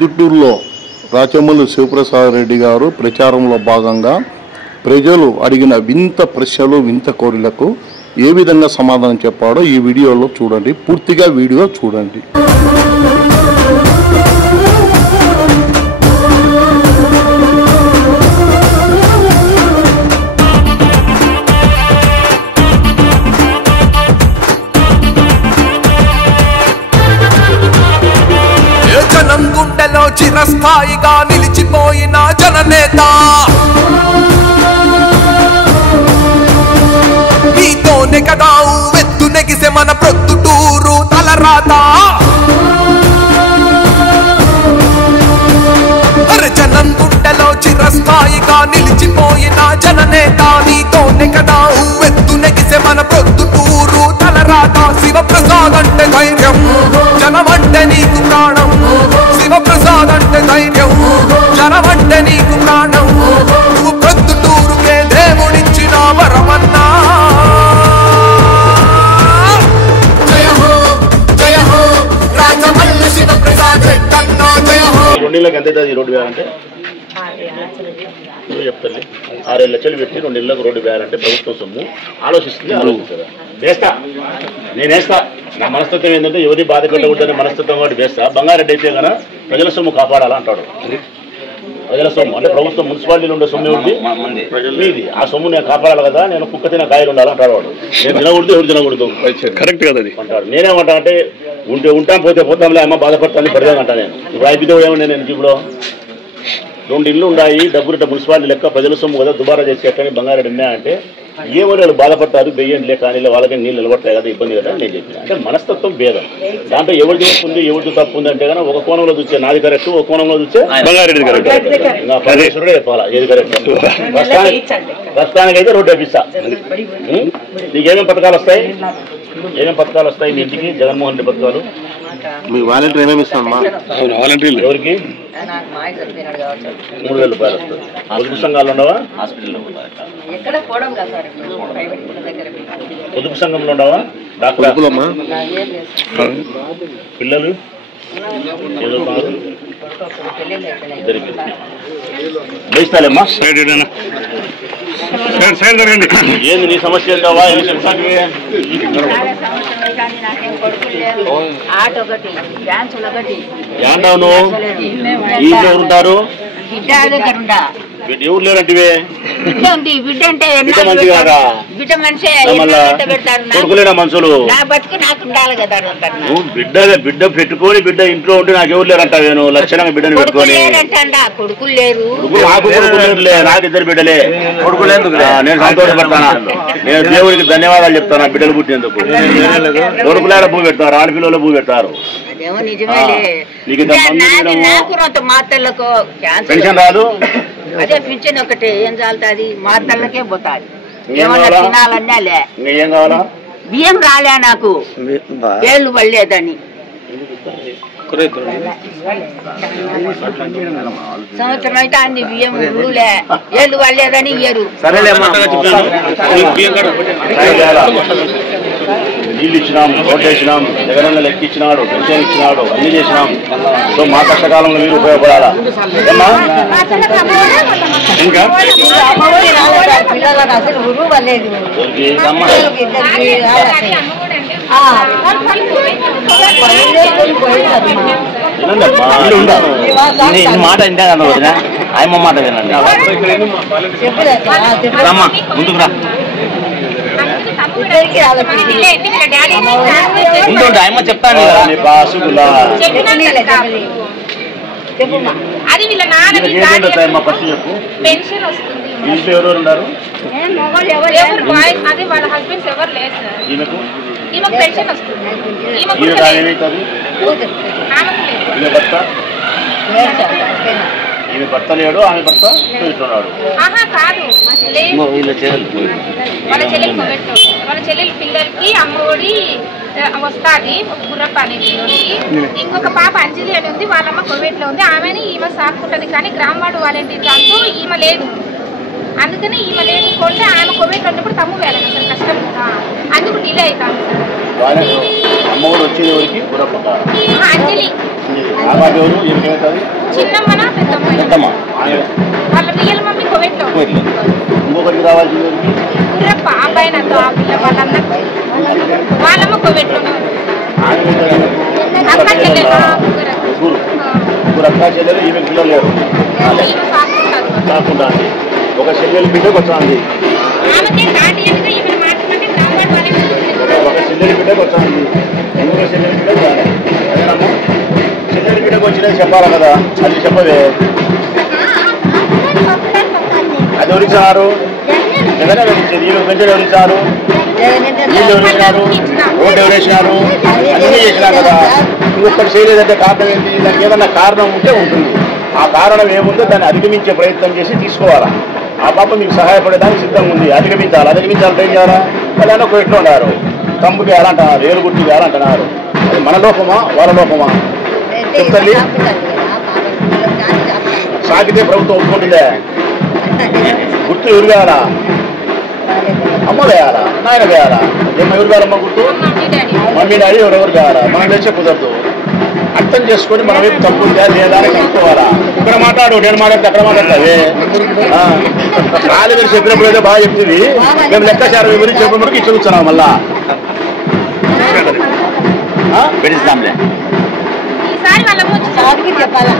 ప్రొద్దుటూరులో రాచమల్లి శివప్రసాద్ రెడ్డి గారు ప్రచారంలో భాగంగా ప్రజలు అడిగిన వింత ప్రశ్నలు వింత కోరికలకు ఏ విధంగా సమాధానం చెప్పాడో ఈ వీడియోలో చూడండి. పూర్తిగా వీడియో చూడండి. జనం గుండెలో చిరస్థాయిగా నిలిచిపోయిన జననేత నీతోనే కదా వెత్తు నెగిసే మన ప్రొద్దుటూరు తలరాత. అరే జనం గుండెలో చిరస్థాయిగా నిలిచిపోయిన జననేత నీతోనే కదా వెత్తు నెగిసే మన ప్రొద్దుటూరు తలరాత. శివప్రసాద్ అంటే ధైర్యం, జనమంటే నీకు ప్రాణం. శివప్రసాద్ అంటే ధైర్యం, జనమంటే నీకు ప్రాణం. నువ్వు ప్రొద్దుటూరుకే దేవుడిచ్చిన వరమన్నా. జయ హో జయ హో రాజమల్లి శివప్రసాద్ రెడ్డన్నా జయ హో. 2 నెలలకు ఎంత అవుతుంది రోడ్డు వేయాలంటే? చెప్తాను 6 లక్షలు పెట్టి 2 నెలలకు రోడ్డు వేయాలంటే ప్రభుత్వం సొమ్ము ఆలోచిస్తుంది. ఆలోచించదా? వేస్తా, నేను వేస్తా. నా మనస్తత్వం ఏంటంటే ఎవరి బాధ పెట్టకూడదని మనస్తత్వం కాబట్టి వేస్తా. బంగారెడ్డి అయితే కనుక ప్రజల సొమ్ము కాపాడాలా అంటాడు. ప్రజల సొమ్ము అంటే ప్రభుత్వం మున్సిపాలిటీలో ఉండే సొమ్ము ఉంది మీది, ఆ సొమ్ము నేను కాపాడాలి కదా, నేను కుక్క తిన కాయలు ఉండాలి అంటాడు వాడు. నేను తినకూడదు, ఎవరు తినకూడదు కరెక్ట్ కదా అది అంటాడు. నేనేమంటా అంటే ఉంటాం పోతే పోతాంలే అమ్మ బాధపడతాను పెడదాం అంటా. నేను ఇప్పుడు ఐదు ఏమన్నా నేను ఇప్పుడు 2 ఇళ్ళు ఉన్నాయి, డబ్బులు మున్సిపాలిటీ లెక్క ప్రజల సొమ్ము కదా దుబారా చేసి ఎక్కడికి బంగారెడ్డి ఉన్నాయంటే ఏమో వాళ్ళు బాధపడతారు, బెయ్యంలే కానీ వాళ్ళకి నీళ్ళు నిలబడతాయి కదా, ఇబ్బంది కదా నేను చెప్పిన. అంటే మనస్తత్వం భేదం. దాంట్లో ఎవరిది ఉంది ఎవరిది తప్పు ఉంది అంటే కనుక ఒక కోణంలో చూస్తే నాది కరెక్ట్, ఒక కోణంలో చూస్తే బంగారెడ్డి కరెక్ట్. ఇంకా పరమేశ్వరుడే చెప్పాలా ఏది కరెక్ట్. ప్రస్తుతానికైతే రోడ్డు వేపిస్తా. నీకేమేమి పథకాలు వస్తాయి? ఏమేమి పథకాలు వస్తాయి మీ ఇంటికి? జగన్మోహన్ రెడ్డి పథకాలు. మీ వాలంటీర్ ఏమేమి ఇస్తామా? ఎవరికి? 3,000 రూపాయలు వస్తుంది. పొదుపు సంఘాలు ఉండవా? హాస్పిటల్లో పొదుపు సంఘంలో ఉండవా? డాక్టర్ పిల్లలు ఇద్దరికి వేస్తాలేమ్మా. ఏంది నీ సమస్య ఏంటవా? ఏం చెప్తాను? ఏంటావు నువ్వు? ఈ ఇంట్లో ఉంటారు ఎవరు లేరంటే కొడుకులేనా మనుషులు? బిడ్డ పెట్టుకొని బిడ్డ ఇంట్లో ఉంటే నాకు ఎవరు లేరంటా? నేను లక్షణంగా బిడ్డను పెట్టుకొని నాకు కొడుకులు లేరులే, నాకు 2 బిడ్డలే. నేను సంతోషపడతానా? నేను దేవుడికి ధన్యవాదాలు చెప్తాను బిడ్డలు పుట్టినందుకు. కొడుకులేడ భూ పెడతారు, ఆడపిల్లలు భూ పెడతారు. పెన్షన్ రాదు, అదే పింఛన్ ఒకటి ఏం చాలుతుంది? మాతల్లకే పోతాది. ఏమన్నా తినాలన్నా లే, ఏం కావాలా? బియ్యం రాలే నాకు, ఏళ్ళు పడలేదని. సంవత్సరం అయితే అన్ని బియ్యం రూలే, ఏళ్ళు పడలేదని ఇయ్యరు. నీళ్ళు ఇచ్చినాం, రోడ్డు వేసినాం, జగనన్న లెక్క ఇచ్చినాడు, పెన్షన్ ఇచ్చినాడు, అన్ని చేసినాం. సో మా కష్టకాలంలో మీరు ఉపయోగపడాలా? ఇంకా అసలు ఉరువు పడలేదు. మాట ఇంటే వదిన ఆయమ్మ మాట తినండి. ముందుకు రా, ఆయమ్మ చెప్తాను. ఫస్ట్ చెప్పు. పెన్షన్ వస్తుంది. ఇంట్లో ఎవరెవరు ఉన్నారు? అదే వాళ్ళ హస్బెండ్స్ ఎవరు లేదు సార్. ఈమెకు పెన్షన్ వస్తుంది. ఈమె భర్త లేడు, ఆమె భర్త చూస్తున్నాడు. కాదు, వాళ్ళ చెల్లెలు పిల్లలకి అమ్మఒడి వస్తుంది. ఒక గుర్రప్ప అనేది ఇంకొక పాప అంజలి అని ఉంది, వాళ్ళమ్మ కోవిడ్లో ఉంది. ఆమెని ఈమె సాకుంటుంది, కానీ గ్రామవాడు వాలంటీర్ దాంతో ఈమె లేదు. అందుకని ఈమె లేకపోతే ఆమె కోవిడ్లో ఉన్నప్పుడు తమ్ము వేయాలి సార్, కష్టం కదా, అందుకు డిలే అవుతాను సార్. అమ్మఒడి వచ్చేది ఎవరికి గురప్ప అంజలి ఆ బాబు ఎవరు ఏమిటవుతుంది చిన్నమ్మన పెద్దమ్మ వాళ్ళ రియల్ మమ్మీ కోవిడ్లో ఇంకొకరికి రావాల్సింది ఎవరికి గుర్రప్ప అబ్బాయి నాతో ఆ పిల్ల వాళ్ళందరూ వాళ్ళమ్మ కోవిడ్లోనే అక్క చెల్లెలు ముగ్గురు అక్క చెల్లెలు ఈమె పిల్లలు లేరు కాకుండా ఒక చెల్లెలు బిడ్డకు వస్తుంది ఒక చెల్లెలి బిడ్డకు వస్తుంది ఇంకొక చెల్లెలి బిడ్డకు అదేనమ్మా చెల్లెలి బిడ్డకు వచ్చినది చెప్పాలి కదా అది చెప్పవే అది ఎవరిచ్చారు జగన్ ఎవరిచ్చేది వీళ్ళు పెంచడం ఎవరిచ్చారు వీళ్ళు ఎవరిచ్చినారు ఓటు ఎవరేసినారు అన్నీ చేసినారు కదా ఇంకొకటి చేయలేదంటే కారణం ఏంటి దానికి ఏదన్నా కారణం ఉంటే ఉంటుంది ఆ కారణం ఏముందో దాన్ని అధిగమించే ప్రయత్నం చేసి తీసుకోవాలా ఆ పాప మీకు సహాయపడేదానికి సిద్ధంగా ఉంది అధిగమించాలంటే ఏం చేయాలా అలానే ఒక ఎట్లు ఉన్నారు తమ్ముడు వేయాలంటున్నారు ఏలుగుర్తి వేయాలంటున్నారు అది మన లోపమా వాళ్ళ లోపమా చెప్తుంది సాగితే ప్రభుత్వం ఒప్పుకుంటుందే గుర్తు ఎవరు వేయాలా అమ్మ వేయాలా నాయన వేయాలా ఏమో ఎవరు వేయాలమ్మ గుర్తు మమ్మీ డాడీ ఎవరెవరు వేయాలా మనం వేసే కుదరదు అర్థం చేసుకొని మన వైపు తప్పు ఉందా లేదా అని కనుక్కోవాలా ఇక్కడ మాట్లాడు నేను మాట్లాడితే అక్కడ మాట్లాడతావే రాళ్ళు మీరు చెప్పినప్పుడు ఏదో బాగా చెప్తుంది మేము లెక్కాచారం గురించి చెప్పినప్పుడు ఇచ్చుకున్నాం మళ్ళా పెట్టిస్తాంలే ఈసారి వాళ్ళ చెప్పాలా